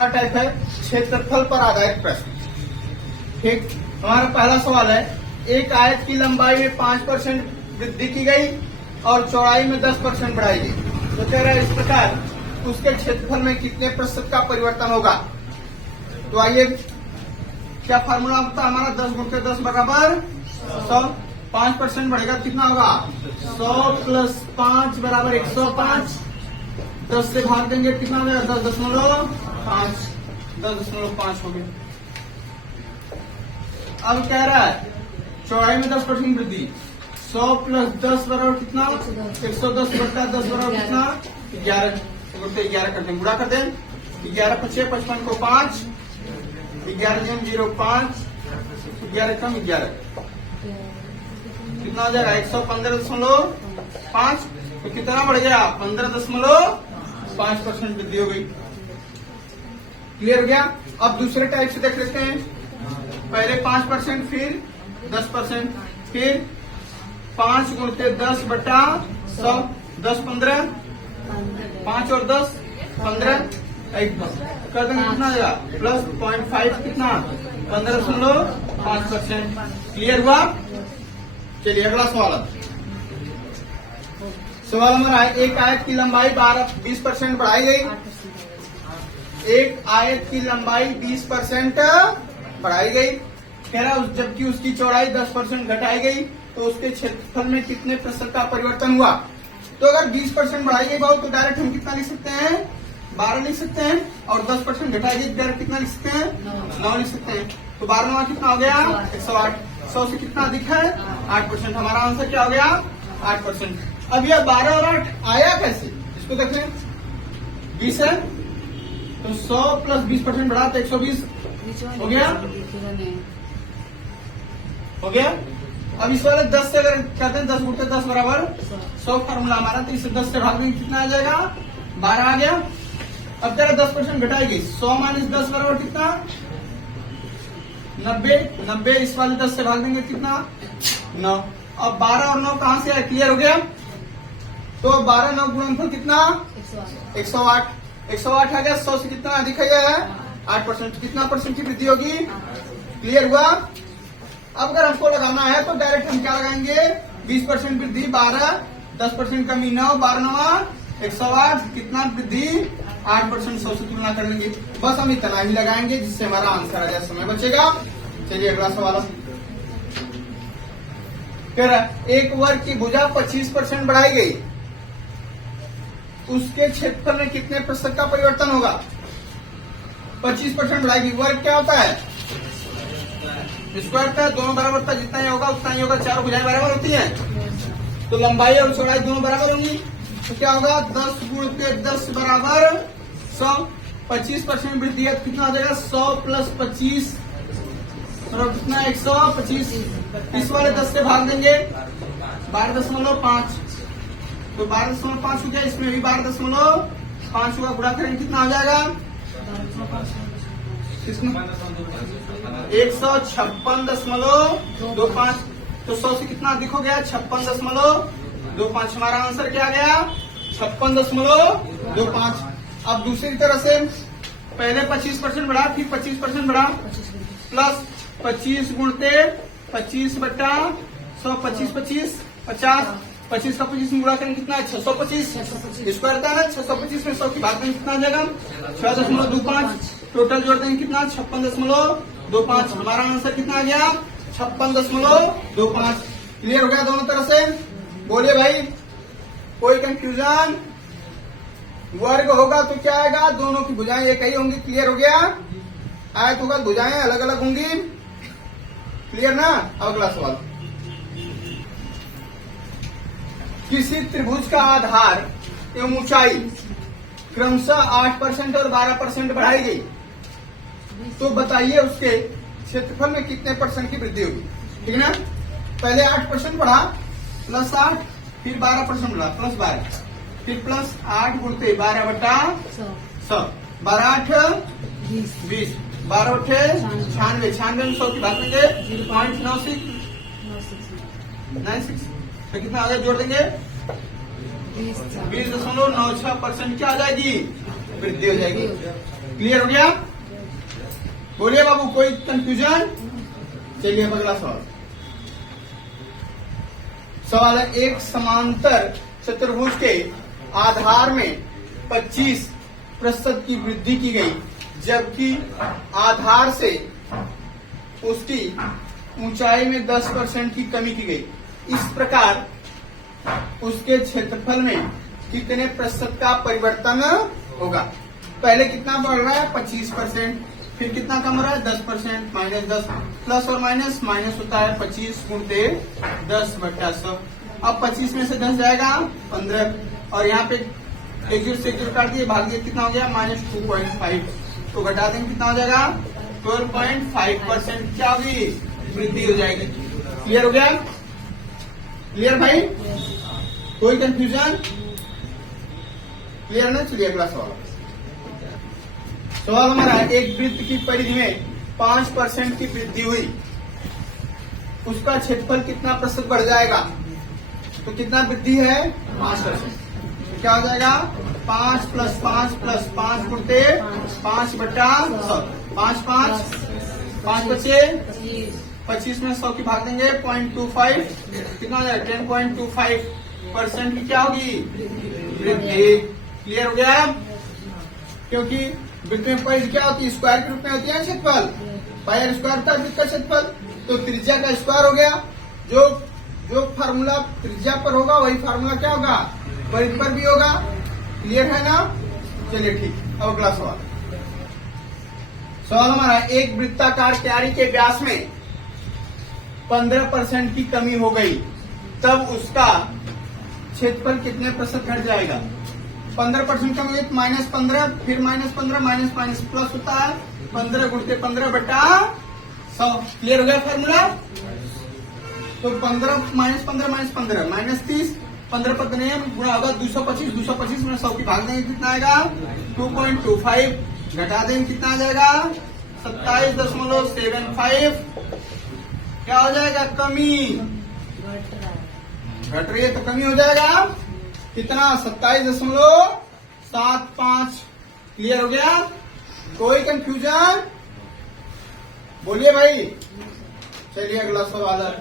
Type है क्षेत्रफल पर आधारित प्रश्न। ठीक, हमारा पहला सवाल है, एक आयत की लंबाई में 5% वृद्धि की गई और चौड़ाई में 10% बढ़ाई गई। तो कह रहा है इस प्रकार उसके क्षेत्रफल में कितने प्रतिशत का परिवर्तन होगा। तो आइए, क्या फार्मूला होता है हमारा, 10 गुणित 10 बराबर 100। 5% बढ़ेगा कितना होगा, 100 प्लस 5 बराबर 105। 10 से भाग देंगे कितना हो जाएगा, 10.5, 10.5 हो गया। अब कह रहा है चौड़ाई में 10% वृद्धि, 100 प्लस 10 बराबर कितना, 110 बटा 10 बराबर कितना, 11। 11 कर दें, गुणा कर दें, 11 पचे 55 को 5, 11 0 5, 11 कम 11 कितना हो जाएगा, 115.5। तो कितना बढ़ गया, 15.5% वृद्धि हो गई। क्लियर हो गया। अब दूसरे टाइप से देख लेते हैं। पहले 5%, फिर 10%, फिर 5 गुणित 10 बटा 100, 10 15, 5 और 10 15, 1 कर देंगे कितना आएगा, प्लस 0.5 कितना, 15.5%। क्लियर हुआ। चलिए अगला सवाल। सवाल हमारा है, एक आयत की लंबाई 20% बढ़ाई गई। एक आयत की लंबाई 20% बढ़ाई गई। कह रहा जबकि उसकी चौड़ाई 10% घटाई गई, तो उसके क्षेत्रफल में कितने प्रतिशत का परिवर्तन हुआ। तो अगर 20% बढ़ाई गई बहुत, तो डायरेक्ट हम कितना लिख सकते हैं, 12 लिख सकते हैं। और 10% घटाई गई डायरेक्ट कितना लिख सकते हैं, 9 लिख सकते हैं। तो 12 कितना हो गया, 108। 100 से कितना अधिक है, 8%। हमारा आंसर क्या हो गया, 8%। अब यह 12 और 8 आया कैसे, इसको देखें। 20 है तो 100 प्लस 20% बढ़ा तो 120 हो गया, हो गया। अब इस वाले 10 से अगर कहते हैं 10 गुणित 10 बराबर 100 फार्मूला हमारा, तो इसे 10 से भाग देंगे कितना आ जाएगा, 12 आ गया। अब तेरा 10% घटाएगी, 100 माइनस 10 बराबर कितना, 90। 90 इस वाले 10 से भाग देंगे कितना, 9। अब 12 और 9 कहां से आया, क्लियर हो गया। तो 12 9 गुणनफल कितना, 108। 108 आ गया। 100 से कितना अधिक है, 8%। कितना परसेंट की वृद्धि होगी, क्लियर हुआ। अब अगर हमको लगाना है तो डायरेक्ट हम क्या लगाएंगे, 20% वृद्धि 12, 10% कमी 9, 12 9 108, कितना वृद्धि 8%। 100 से तुलना कर लेंगे, बस हम इतना ही लगाएंगे जिससे हमारा आंसर आ जाए, समय बचेगा। चलिए अगला सवाल। फिर एक वर्ग की भुजा 25% बढ़ाई गई, उसके क्षेत्रफल में कितने प्रतिशत का परिवर्तन होगा। 25% बढ़ाएगी। वर्ग क्या होता है, स्क्वायर का दोनों बराबर था, जितना ही होगा उतना ही होगा। 4 भुजाएं बराबर होती हैं, तो लंबाई और चौड़ाई दोनों बराबर होंगी। तो क्या होगा, 10 गुणित 10 बराबर 100। 25% वृद्धि है, कितना हो जाएगा, 100 प्लस 25 कितना, 125। इस वाले 10 से भाग देंगे, 12.5। तो 12.5 हो गया। इसमें भी 12.5 होगा, गुणा करेंगे कितना हो जाएगा, 156.25। तो 100 से कितना अधिक हो गया, 56.25। हमारा आंसर क्या गया, 56.25। अब दूसरी तरह से पहले 25% बढ़ा, फिर 25% बढ़ा, प्लस 25 गुणते 25 बटा 100, 25 25 50, 25 का 25 में गुणा करेंगे कितना, 625। इसको रहता है ना, 625 में 100 की भाग में कितना आ जाएगा, 6.25। टोटल जोड़ देंगे कितना, 56.25। हमारा आंसर कितना आ गया, 56.25। क्लियर हो गया दोनों तरह से। बोलिए भाई, कोई कंफ्यूजन। वर्ग होगा तो क्या आएगा, दोनों की भुजाएं एक ही होंगी। क्लियर हो गया। आयत होगा, भुजाएं अलग अलग होंगी। क्लियर ना। अगला सवाल, किसी त्रिभुज का आधार एवं ऊंचाई क्रमशः 8% और 12% बढ़ाई गई, तो बताइए उसके क्षेत्रफल में कितने परसेंट की वृद्धि होगी। ठीक है ना। पहले 8% बढ़ा, प्लस 8, फिर 12% बढ़ा, प्लस 12, फिर प्लस 8 गुणते 12 बटा 100, 12 8 20, 12 8 96, 96 में 100 की भाग देंगे 0.96। तो कितना आगे जोड़ देंगे, 20.96% क्या आ जाएगी, वृद्धि हो जाएगी। क्लियर हो गया? बोलिए बाबू, कोई कंफ्यूजन? चलिए अब अगला सवाल। सवाल है, एक समांतर चतुर्भुज के आधार में 25% की वृद्धि की गई, जबकि आधार से उसकी ऊंचाई में 10% की कमी की गई। इस प्रकार उसके क्षेत्रफल में कितने प्रतिशत का परिवर्तन होगा? पहले कितना बढ़ रहा है? 25%, फिर कितना कम हो रहा है? 10%, -10, प्लस और माइनस होता है 25 गुणते 10/100। अब 25 में से 10 जाएगा 15, और यहाँ पे एक जीरो से एक जीरो काट दिए, भाग दिए, कितना हो गया? -2.5। तो घटा देंगे, कितना हो जाएगा? 12.5% क्या होगी? वृद्धि हो जाएगी। क्लियर हो गया? क्लियर भाई? कोई कंफ्यूजन? क्लियर ना? चलिए अगला सवाल। सवाल हमारा है, एक वृत्त की परिधि में 5% की वृद्धि हुई, उसका क्षेत्रफल कितना प्रतिशत बढ़ जाएगा? तो कितना वृद्धि है? 5%। तो क्या हो जाएगा? 5 + 5 + 5 गुणते 5/100। 5 बचे 25 में 100 की भाग देंगे 0.25, कितना हो जाएगा? 10.25% की क्या होगी? वृद्धि। क्लियर हो गया? क्योंकि वृत्त में परिधि क्या होती है? स्क्वायर के रूप में होती है क्षेत्रफल। पाई स्क्वायर था वृत्त का क्षेत्रफल, तो त्रिज्या का स्क्वायर हो गया। जो फार्मूला त्रिज्या पर होगा वही फार्मूला क्या होगा? परिधि पर भी होगा। क्लियर है ना? चलिए ठीक। अब अगला सवाल। सवाल हमारा, एक वृत्ताकार क्यारी के व्यास में 15% की कमी हो गई, तब उसका क्षेत्रफल कितने प्रतिशत घट जाएगा? 15% कम हो गई तो -15, फिर -15, माइनस प्लस होता है 15 गुणते 15/100। क्लियर हो गया फार्मूला? तो 15 -15 -30, 15 पर गुणा होगा 225 में 100 की भाग देंगे, कितना आएगा? 2.25, घटा देंगे, कितना आ जाएगा? 27.75। क्या हो जाएगा? कमी। घट रही है तो कमी हो जाएगा कितना? 27.75। क्लियर हो गया? कोई कंफ्यूजन? बोलिए भाई। चलिए अगला सवाल है,